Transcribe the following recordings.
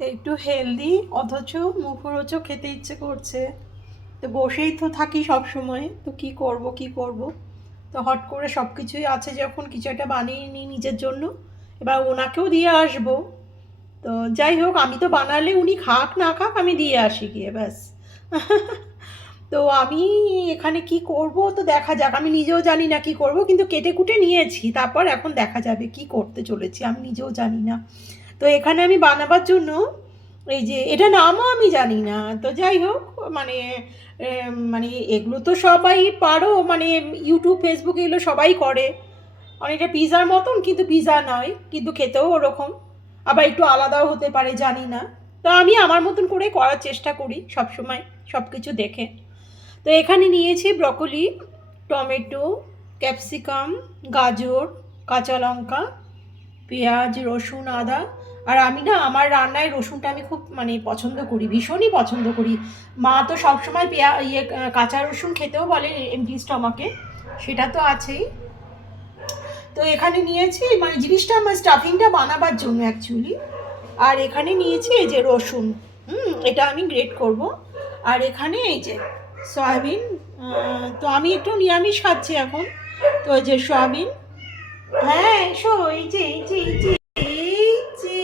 একটু হেলদি অথচ মুখরোচক খেতে ইচ্ছে করছে। তো বসেই তো থাকি সব সময়, তো কি করব কি করব। তো হট করে সব কিছুই আছে যখন কিছু একটা বানিয়ে নিই নিজের জন্য। এবার ওনাকেও দিয়ে আসবো। তো যাই হোক, আমি তো বানালে উনি খাক না খাক আমি দিয়ে আসি গিয়ে ব্যাস। তো আমি এখানে কি করব তো দেখা যাক, আমি নিজেও জানি না কি করব, কিন্তু কেটে কুটে নিয়েছি, তারপর এখন দেখা যাবে কি করতে চলেছি আমি নিজেও জানি না। তো এখানে আমি বানাবার জন্য এই যে এটা নামও আমি জানি না, তো যাই হোক মানে মানে এগুলো তো সবাই পারো, মানে ইউটিউব ফেসবুক এগুলো সবাই করে। অনেকটা পিৎজার মতন, কিন্তু পিৎজা নয়, কিন্তু খেতেও ওরকম, আবার একটু আলাদাও হতে পারে জানি না। তো আমি আমার মতন করে করার চেষ্টা করি সব সময়, সব কিছু দেখে। তো এখানে নিয়েছি ব্রকলি, টমেটো, ক্যাপসিকাম, গাজর, কাঁচা লঙ্কা, পেঁয়াজ, রসুন, আদা। আর আমি না, আমার রান্নায় রসুনটা আমি খুব মানে পছন্দ করি, ভীষণই পছন্দ করি। মা তো সবসময় কাঁচা রসুন খেতেও বলে এমটি স্টমাকে, সেটা তো আছেই। তো এখানে নিয়েছি মানে জিনিসটা আমার স্টাফিংটা বানাবার জন্য অ্যাকচুয়ালি। আর এখানে নিয়েছি এই যে রসুন, এটা আমি গ্রেট করব। আর এখানে এই যে সয়াবিন, তো আমি একটু নিরামিষ খাচ্ছি এখন। তো এই যে সয়াবিন, হ্যাঁ এসো, এই যে এই যে এই যে এই যে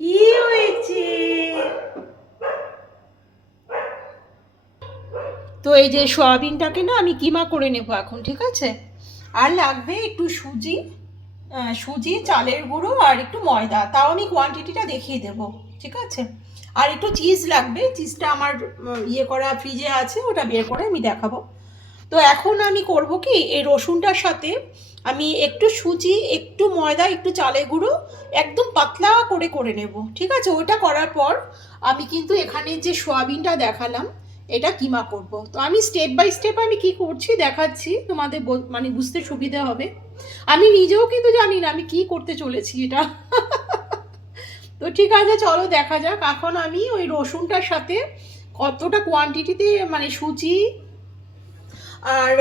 কি হয়েছে, তো এই যে সয়াবিনটাকে না আমি কিমা করে নেব এখন, ঠিক আছে। আর লাগবে একটু সুজি, সুজি, চালের গুঁড়ো আর একটু ময়দা, তাও আমি কোয়ান্টিটিটা দেখিয়ে দেবো, ঠিক আছে। আর একটু চিজ লাগবে, চিজটা আমার ইয়ে করা ফ্রিজে আছে, ওটা বের করে আমি দেখাবো। তো এখন আমি করব কি, এই রসুনটার সাথে আমি একটু সুজি, একটু ময়দা, একটু চালের গুঁড়ো একদম পাতলা করে করে নেব, ঠিক আছে। ওটা করার পর আমি কিন্তু এখানে যে সয়াবিনটা দেখালাম এটা কিমা করব। তো আমি স্টেপ বাই স্টেপ আমি কি করছি দেখাচ্ছি তোমাদের, মানে বুঝতে সুবিধা হবে। আমি নিজেও কিন্তু জানি না আমি কি করতে চলেছি এটা। তো ঠিক আছে, চলো দেখা যাক। এখন আমি ওই রসুনটার সাথে কতটা কোয়ান্টিটিতে মানে সুজি আর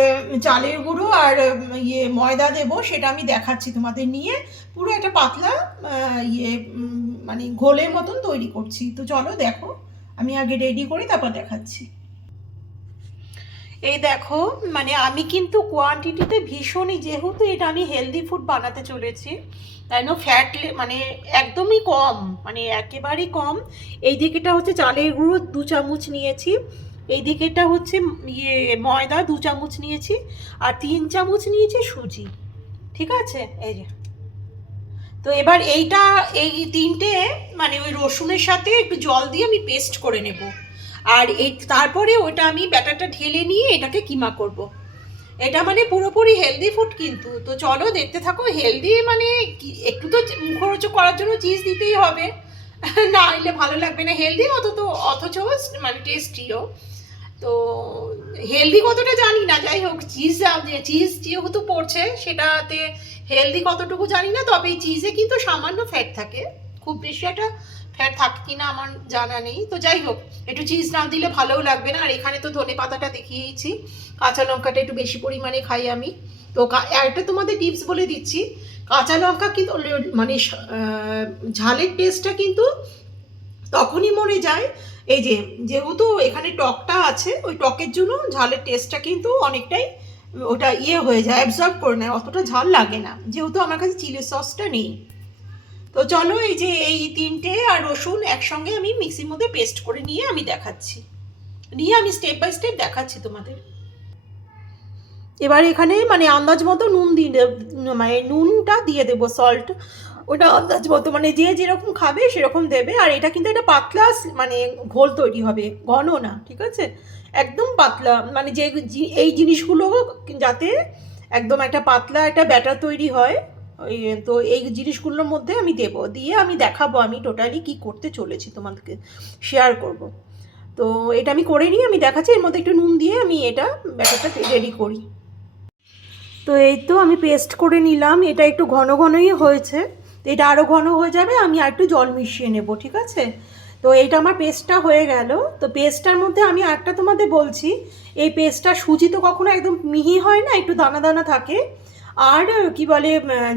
চালের গুঁড়ো আর ময়দা দেবো সেটা আমি দেখাচ্ছি তোমাদের নিয়ে। পুরো একটা পাতলা মানে ঘোলের মতন তৈরি করছি। তো চলো দেখো, আমি আগে রেডি করি তারপর দেখাচ্ছি। এই দেখো, মানে আমি কিন্তু কোয়ান্টিটিতে ভীষণই, যেহেতু এটা আমি হেলদি ফুড বানাতে চলেছি, তাই না, ফ্যাট মানে একদমই কম, মানে একেবারেই কম। এই দিকেটা হচ্ছে চালের গুঁড়ো 2 চামচ নিয়েছি, এই দিকেটা হচ্ছে ময়দা 2 চামচ নিয়েছি, আর 3 চামচ নিয়েছি সুজি, ঠিক আছে। এই যে, তো এবার এইটা, এই তিনটে মানে ওই রসুনের সাথে একটু জল দিয়ে আমি পেস্ট করে নেব। আর এই তারপরে ওটা আমি ব্যাটারটা ঢেলে নিয়ে এটাকে কিমা করব। এটা মানে পুরোপুরি হেলদি ফুড কিন্তু। তো চলো দেখতে থাকো। হেলদি মানে একটু তো মুখরোচক করার জন্য চিজ দিতেই হবে, না হলে ভালো লাগবে না। হেলদি অথচ মানে টেস্টিও। তো হেলদি কতটা জানি না, যাই হোক চিজ, চিজ যেহেতু পড়ছে সেটাতে হেলদি কতটুকু জানি না, তবে এই চিজে কিন্তু সামান্য ফ্যাট থাকে, খুব বেশি একটা ফ্যাট থাকে কিনা আমার জানা নেই। তো যাই হোক, একটু চিজ না দিলে ভালোও লাগবে না। আর এখানে তো ধনে পাতাটা দেখিয়েছি, কাঁচা লঙ্কাটা একটু বেশি পরিমাণে খাই আমি। তো একটা তোমাদের টিপস বলে দিচ্ছি, কাঁচা লঙ্কা কিন্তু মানে ঝালের টেস্টটা কিন্তু তখনই মরে যায়, এই যে যেহেতু এখানে টকটা আছে, ওই টকের জন্য ঝালের টেস্টটা কিন্তু অনেকটাই ওটা হয়ে যায়, অ্যাবজর্ব করে নেয়, অতটা ঝাল লাগে না যেহেতু আমার কাছে চিলি সসটা নেই। তো চলো, এই যে এই তিনটে আর রসুন একসঙ্গে আমি মিক্সির মধ্যে পেস্ট করে নিয়ে আমি দেখাচ্ছি, নিয়ে আমি স্টেপ বাই স্টেপ দেখাচ্ছি তোমাদের। এবার এখানে মানে আন্দাজ মতো নুন দিয়ে মানে নুনটা দিয়ে দেবো, সল্ট, ওটা আন্দাজ মতো, মানে যে যেরকম খাবে সেরকম দেবে। আর এটা কিন্তু একটা পাতলা মানে ঘোল তৈরি হবে, ঘন না, ঠিক আছে, একদম পাতলা, মানে যে এই জিনিসগুলো যাতে একদম একটা পাতলা একটা ব্যাটার তৈরি হয়। ওই, তো এই জিনিসগুলোর মধ্যে আমি দেবো, দিয়ে আমি দেখাবো আমি টোটালি কি করতে চলেছি, তোমাদেরকে শেয়ার করব। তো এটা আমি করে নিই, আমি দেখাচ্ছি। এর মধ্যে একটু নুন দিয়ে আমি এটা ব্যাটারটা রেডি করি। তো এই তো আমি পেস্ট করে নিলাম, এটা একটু ঘন ঘনই হয়েছে, তো এটা আরও ঘন হয়ে যাবে, আমি আর একটু জল মিশিয়ে নেব, ঠিক আছে। তো এইটা আমার পেস্টটা হয়ে গেল। তো পেস্টটার মধ্যে আমি একটা তোমাদের বলছি, এই পেস্টটা সুজি তো কখনো একদম মিহি হয় না, একটু দানা দানা থাকে। আর কি বলে,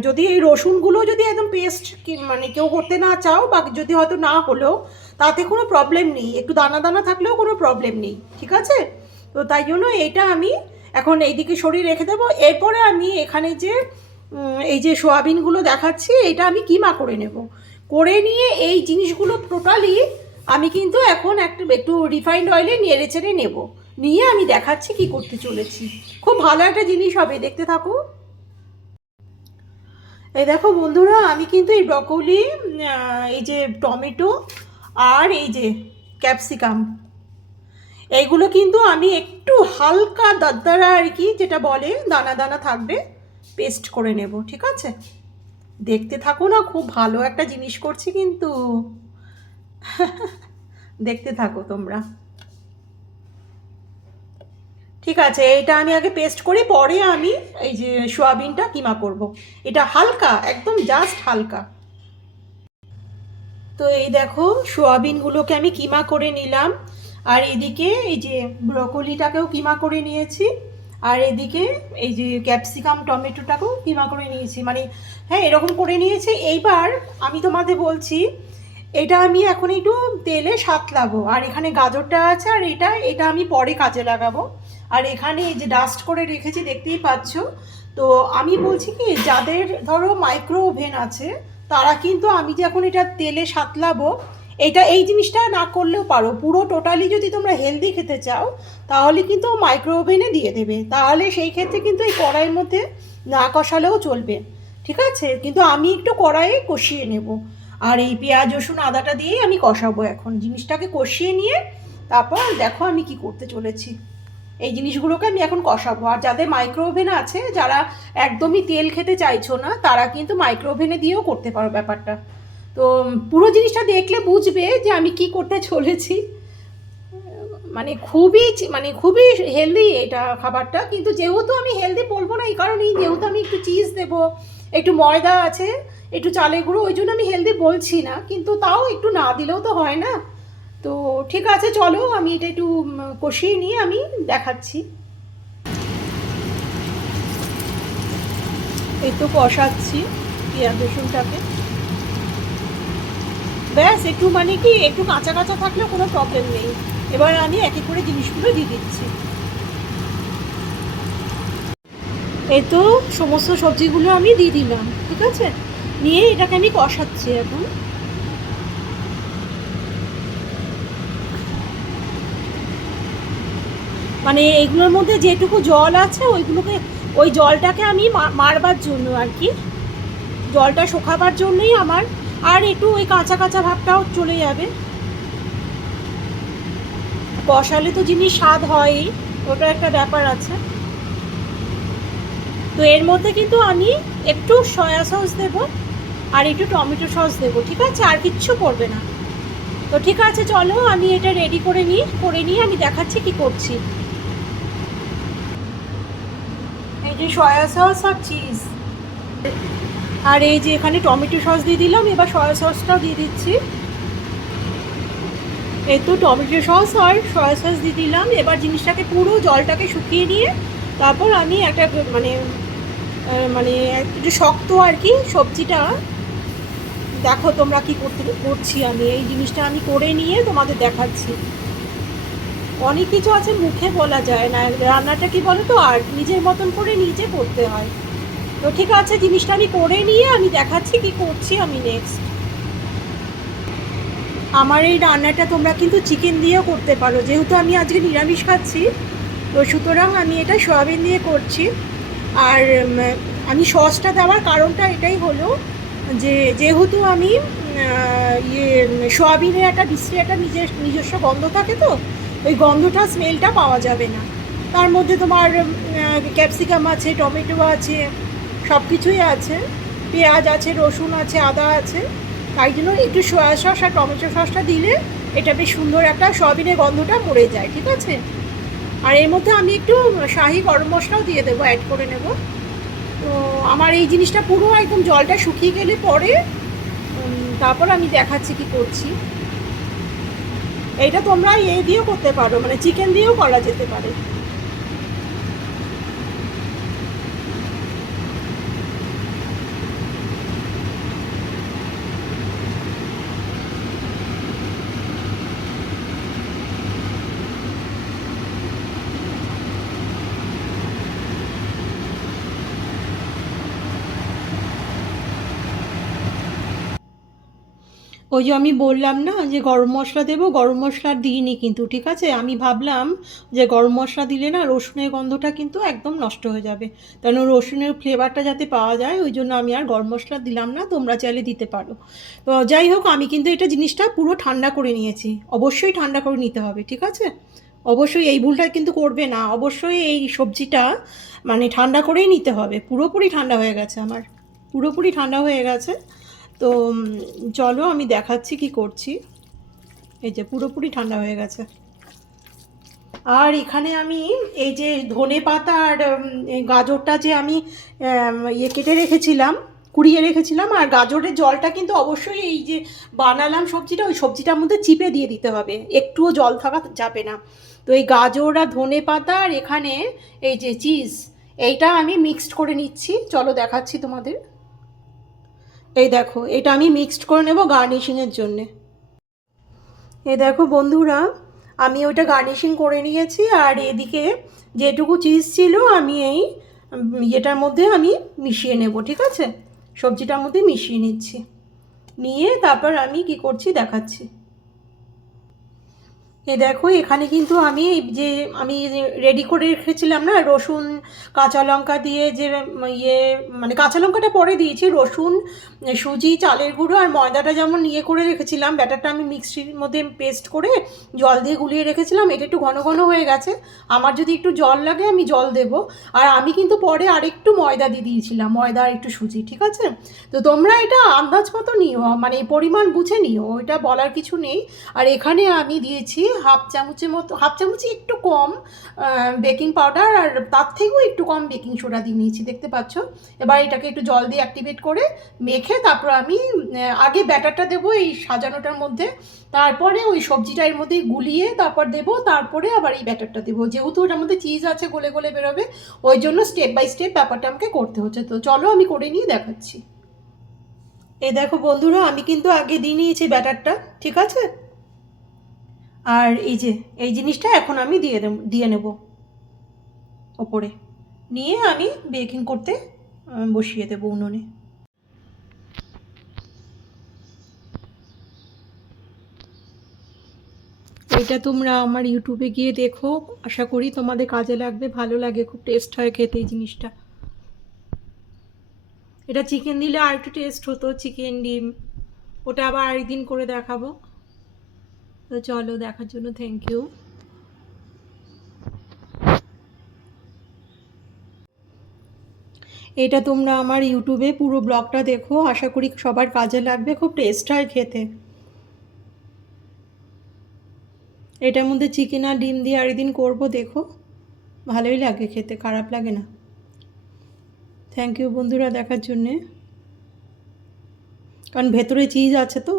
যদি এই রসুনগুলো যদি একদম পেস্ট মানে কেউ করতে না চাও, বা যদি হয়তো না হলেও তাতে কোনো প্রবলেম নেই, একটু দানা দানা থাকলেও কোনো প্রবলেম নেই, ঠিক আছে? তো তাই জন্য এটা আমি এখন এইদিকে সরিয়ে রেখে দেবো। এরপরে আমি এখানে যে এই যে সোয়াবিনগুলো দেখাচ্ছি, এটা আমি কিমা করে নেব। করে নিয়ে এই জিনিসগুলো টোটালি আমি কিন্তু এখন একটু রিফাইন্ড অয়েলে নেড়ে চেড়ে নেব, নিয়ে আমি দেখাচ্ছি কি করতে চলেছি। খুব ভালো একটা জিনিস হবে, দেখতে থাকো। এই দেখো বন্ধুরা, আমি কিন্তু এই ব্রকোলি, এই যে টমেটো আর এই যে ক্যাপসিকাম, এইগুলো কিন্তু আমি একটু হালকা দারদারা আর কি, যেটা বলে দানা দানা থাকবে, পেস্ট করে নেব, ঠিক আছে? দেখতে থাকো না, খুব ভালো একটা জিনিস করছি কিন্তু। দেখতে থাকো তোমরা। ঠিক আছে, এটা আমি আগে পেস্ট করি, পরে আমি এই যে সোয়াবিনটা কিমা করব। এটা হালকা, একদম জাস্ট হালকা। তো এই দেখো, সোয়াবিনগুলোকে আমি কিমা করে নিলাম, আর এদিকে এই যে ব্রকোলিটাকেও কিমা করে নিয়েছি, আর এদিকে এই যে ক্যাপসিকাম টমেটোটাকেও কিমা করে নিয়েছি, মানে হ্যাঁ এরকম করে নিয়েছি। এইবার আমি তোমাদের বলছি, এটা আমি এখন একটু তেলে সাঁতলাবো, আর এখানে গাজরটা আছে, আর এটা আমি পরে কাজে লাগাবো। আর এখানে এই যে ডাস্ট করে রেখেছি, দেখতেই পাচ্ছ। তো আমি বলছি কি, যাদের ধরো মাইক্রো ওভেন আছে, তারা কিন্তু আমি যে এখন এটা তেলে সাঁতলাবো, এই জিনিসটা না করলেও পারো। পুরো টোটালি যদি তোমরা হেলদি খেতে চাও, তাহলে কিন্তু মাইক্রো ওভেনে দিয়ে দেবে, তাহলে সেই ক্ষেত্রে কিন্তু এই কড়াইয়ের মধ্যে না কষালেও চলবে, ঠিক আছে? কিন্তু আমি একটু কড়াইয়ে কষিয়ে নেব, আর এই পেঁয়াজ রসুন আদাটা দিয়েই আমি কষাবো। এখন জিনিসটাকে কষিয়ে নিয়ে তারপর দেখো আমি কি করতে চলেছি। এই জিনিসগুলোকে আমি এখন কষাবো। আর যাদের মাইক্রো ওভেন আছে, যারা একদমই তেল খেতে চাইছো না, তারা কিন্তু মাইক্রো ওভেনে দিয়েও করতে পারো ব্যাপারটা। তো পুরো জিনিসটা দেখলে বুঝবে যে আমি কি করতে চলেছি। মানে খুবই হেলদি এটা খাবারটা, কিন্তু যেহেতু আমি হেলদি বলবো না এই কারণেই, যেহেতু আমি একটু চিজ দেবো, একটু ময়দা আছে, একটু চালের গুঁড়ো, ওই জন্য আমি হেলদি বলছি না, কিন্তু তাও একটু না দিলেও তো হয় না। তো ঠিক আছে, চলো আমি এটা একটু কষিয়ে নিয়ে আমি দেখাচ্ছি। এই তো কষাচ্ছি পেঁয়াজ রসুনটাকে, ব্যাস একটু মানে কি একটু কাঁচা কাঁচা থাকলেও কোনো প্রবলেম নেই। এবার আমি এক এক করে জিনিসগুলো দিয়ে দিচ্ছি। এই তো সমস্ত সবজিগুলো আমি দিয়ে দিলাম, ঠিক আছে? নিয়ে এটাকে আমি কষাচ্ছি এখন। মানে এইগুলোর মধ্যে যেটুকু জল আছে, ওই জলটাকে আমি মারবার জন্য আর কি, জলটা শুকাবার জন্যই আমার, আর একটু ওই কাঁচা কাঁচা ভাবটাও চলে যাবে। কষালে তো জিনিস স্বাদ হয়ই, ওটা একটা ব্যাপার আছে। তো এর মধ্যে কিন্তু আমি একটু সয়া সস দেবো, আর একটু টমেটো সস দেবো, ঠিক আছে? আর কিচ্ছু করবে না। তো ঠিক আছে, চলো আমি এটা রেডি করে নিয়ে আমি দেখাচ্ছি কি করছি। এই যে সয়া সস আর চিজ, আর এই যে এখানে টমেটো সস দিয়ে দিলাম, এবার সয়া সসটাও দিয়ে দিচ্ছি। এই তো টমেটো সস আর সয়া সস দিয়ে দিলাম। এবার জিনিসটাকে পুরো জলটাকে শুকিয়ে নিয়ে তারপর আমি একটা মানে মানে একটু শক্ত আর কি সবজিটা, দেখো তোমরা কি করছি আমি, এই জিনিসটা আমি করে নিয়ে তোমাদের দেখাচ্ছি। অনেক কিছু আছে মুখে বলা যায় না, রান্নাটা কি বলো তো, আর নিজের মতন করে নিজে করতে হয়। তো ঠিক আছে, জিনিসটা আমি করে নিয়ে আমি দেখাচ্ছি কি করছি আমি নেক্সট। আমার এই রান্নাটা তোমরা কিন্তু চিকেন দিয়েও করতে পারো, যেহেতু আমি আজকে নিরামিষ খাচ্ছি, তো সুতরাং আমি এটা সয়াবিন দিয়ে করছি। আর আমি সসটা দেওয়ার কারণটা এটাই হলো যে, যেহেতু আমি সয়াবিনের একটা বিশ্রী একটা নিজস্ব গন্ধ থাকে, তো ওই গন্ধটা স্মেলটা পাওয়া যাবে না। তার মধ্যে তোমার ক্যাপসিকাম আছে, টমেটো আছে, সব কিছুই আছে, পেঁয়াজ আছে, রসুন আছে, আদা আছে। তাই জন্য একটু সয়া সস আর টমেটো সসটা দিলে এটা বেশ সুন্দর একটা সয়াবিনের গন্ধটা মরে যায়, ঠিক আছে? আর এর মধ্যে আমি একটু শাহি গরম মশলাও দিয়ে দেবো, অ্যাড করে নেব। তো আমার এই জিনিসটা পুরো একদম জলটা শুকিয়ে গেলে পরে তারপর আমি দেখাচ্ছি কি করছি। এইটা তোমরা দিয়েও করতে পারো, মানে চিকেন দিয়েও করা যেতে পারে। ওই যে আমি বললাম না যে গরম মশলা দেবো, গরম মশলা আর দিইনি কিন্তু, ঠিক আছে? আমি ভাবলাম যে গরম মশলা দিলে না রসুনের গন্ধটা কিন্তু একদম নষ্ট হয়ে যাবে, কারণ রসুনের ফ্লেভারটা যাতে পাওয়া যায় ওই জন্য আমি আর গরম মশলা দিলাম না, তোমরা চাইলে দিতে পারো। তো যাই হোক, আমি কিন্তু এটা জিনিসটা পুরো ঠান্ডা করে নিয়েছি, অবশ্যই ঠান্ডা করে নিতে হবে, ঠিক আছে? অবশ্যই এই ভুলটা কিন্তু করবে না, অবশ্যই এই সবজিটা মানে ঠান্ডা করেই নিতে হবে। পুরোপুরি ঠান্ডা হয়ে গেছে আমার, পুরোপুরি ঠান্ডা হয়ে গেছে। তো চলো আমি দেখাচ্ছি কি করছি। এই যে পুরোপুরি ঠান্ডা হয়ে গেছে। আর এখানে আমি এই যে ধনে পাতা আর এই গাজরটা যে আমি কেটে রেখেছিলাম, কুড়িয়ে রেখেছিলাম, আর গাজরের জলটা কিন্তু অবশ্যই এই যে বানালাম সবজিটা, ওই সবজিটার মধ্যে চিপে দিয়ে দিতে হবে, একটুও জল থাকা যাবে না। তো এই গাজর আর ধনে পাতা আর এখানে এই যে চিজ, এইটা আমি মিক্সড করে নিচ্ছি, চলো দেখাচ্ছি তোমাদের। এই দেখো, এটা আমি মিক্সড করে নেব গার্নিশিংয়ের জন্যে। এই দেখো বন্ধুরা, আমি ওইটা গার্নিশিং করে নিয়েছি, আর এদিকে যেটুকু চিজ ছিল আমি এই ইয়েটার মধ্যে আমি মিশিয়ে নেব, ঠিক আছে? সবজিটার মধ্যে মিশিয়ে নিচ্ছি, নিয়ে তারপর আমি কি করছি দেখাচ্ছি। এই দেখো, এখানে কিন্তু আমি যে আমি রেডি করে রেখেছিলাম না রসুন কাঁচা লঙ্কা দিয়ে, যে ইয়ে মানে কাঁচা লঙ্কাটা পরে দিয়েছি, রসুন, সুজি, চালের গুঁড়ো আর ময়দাটা যেমন ইয়ে করে রেখেছিলাম, ব্যাটারটা আমি মিক্সির মধ্যে পেস্ট করে জল দিয়ে গুলিয়ে রেখেছিলাম, এটা একটু ঘন ঘন হয়ে গেছে, আমার যদি একটু জল লাগে আমি জল দেবো। আর আমি কিন্তু পরে আরেকটু ময়দা দিয়ে দিয়েছিলাম, ময়দা আর একটু সুজি, ঠিক আছে? তো তোমরা এটা আন্দাজ মতো নিও, মানে পরিমাণ বুঝে নিও, এটা বলার কিছু নেই। আর এখানে আমি দিয়েছি হাফ চামচের মতো, হাফ চামচে একটু কম বেকিং পাউডার, আর তার থেকেও একটু কম বেকিং সোডা দিয়ে নিয়েছি, দেখতে পাচ্ছ? এবার এটাকে একটু জল দিয়ে অ্যাক্টিভেট করে মেখে তারপর আমি আগে ব্যাটারটা দেবো এই সাজানোটার মধ্যে, তারপরে ওই সবজিটা এর মধ্যে গুলিয়ে তারপর দেবো, তারপরে আবার এই ব্যাটারটা দেবো, যেহেতু ওটার মধ্যে চিজ আছে গলে গলে বেরোবে, ওই জন্য স্টেপ বাই স্টেপ ব্যাপারটা আমাকে করতে হচ্ছে। তো চলো আমি করে নিয়ে দেখাচ্ছি। এই দেখো বন্ধুরা, আমি কিন্তু আগে দিয়ে নিয়েছি ব্যাটারটা, ঠিক আছে? আর এই যে এই জিনিসটা এখন আমি দিয়ে নেব ওপরে, নিয়ে আমি বেকিং করতে বসিয়ে দেবো উনুনে। এটা তোমরা আমার ইউটিউবে গিয়ে দেখো, আশা করি তোমাদের কাজে লাগবে, ভালো লাগে, খুব টেস্ট হয় খেতে এই জিনিসটা। এটা চিকেন দিলে আর একটু টেস্ট হতো, চিকেন ডিম, ওটা আবার আরেকদিন করে দেখাবো। তো চলো, দেখার জন্য থ্যাংক ইউ। এটা তোমরা আমার ইউটিউবে পুরো ব্লগটা দেখো, আশা করি সবার কাজে লাগবে, খুব টেস্ট হয় খেতে। এটার মধ্যে চিকেন আর ডিম দিয়ে আরেকদিন করবো, দেখো ভালোই লাগে খেতে, খারাপ লাগে না। থ্যাংক ইউ বন্ধুরা দেখার জন্যে, কারণ ভেতরে চিজ আছে তো।